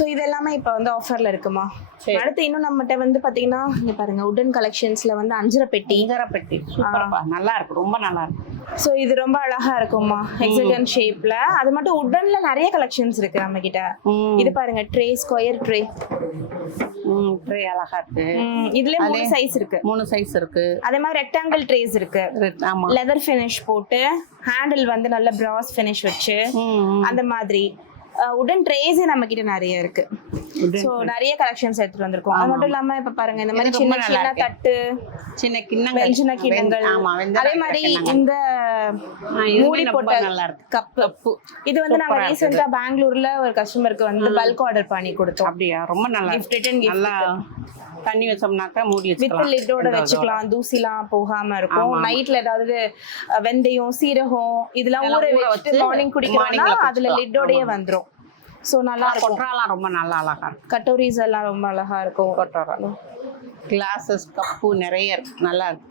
So இது எல்லாமே இப்போ வந்து ஆஃபர்ல இருக்குமா? சரி. அடுத்து இன்னும் நம்மகிட்ட வந்து பாத்தீங்கன்னா இங்க பாருங்க உடன் கலெக்ஷன்ஸ்ல வந்து அஞ்சரை பெட்டி. பெட்டி சூப்பர்ப்பா, நல்லா இருக்கு, ரொம்ப நல்லா இருக்கு. ஸோ இது ரொம்ப அழகா இருக்குமா, ஹெக்ஸாகன் ஷேப்ல. அது மட்டும் உடன்ல நிறைய கலெக்ஷன்ஸ் இருக்கு நம்ம கிட்ட. இது பாருங்க ட்ரே, ஸ்கொயர் ட்ரே. ட்ரே அழகா இருக்கு. இதுல 3 சைஸ் இருக்கு. 3 சைஸ் இருக்கு. அதே மாதிரி ரெக்டாங்கிள் ட்ரேஸ் இருக்கு. ஆமா, லெதர் ஃபினிஷ் போட்டு ஹேண்டில் வந்து நல்ல பிராஸ் ஃபினிஷ் வச்சு அந்த மாதிரி உடன் ட்ரேஸ் நம்ம கிட்ட நிறைய இருக்கு. சோ நிறைய கலெக்ஷன்ஸ் எடுத்துட்டு வந்திருக்கோம். அது மட்டும் இல்லாம இப்ப பாருங்க இந்த மாதிரி சின்ன சின்ன தட்டு, சின்ன கிண்ணங்கள், சின்ன கிண்ணங்கள். அதே மாதிரி இந்த மூடி போட்ட நல்லா இருக்கு கப்பு. இது வந்து நாங்க ரீசெண்டா பெங்களூர்ல ஒரு கஸ்டமருக்கு வந்து பல்க் ஆர்டர் பண்ணி கொடுத்தோம். அப்படியா? ரொம்ப நல்லா கிஃப்ட் ரிட்டர்ன் நல்லா தண்ணி வச்சோம்னாக்கா மூடி வித் வச்சுக்கலாம். லிட்டோட வச்சுக்கலாம். தூசிலாம் போகாம இருக்கும். நைட்ல ஏதாவது வெந்தயம், சீரகம் இதெல்லாம் ஊற வச்சு மார்னிங் குடிக்கிறோம்னா அதுல லிட்டோடயே வந்துரும். சோ நல்லா இருக்கும். கொட்டராலாம் ரொம்ப நல்லா அழகா இருக்கு. கட்டோரிஸ் எல்லாம் ரொம்ப அழகா இருக்கும். கொட்டரா கிளாஸஸ், கப்பு நிறைய இருக்கு, நல்லா இருக்கு.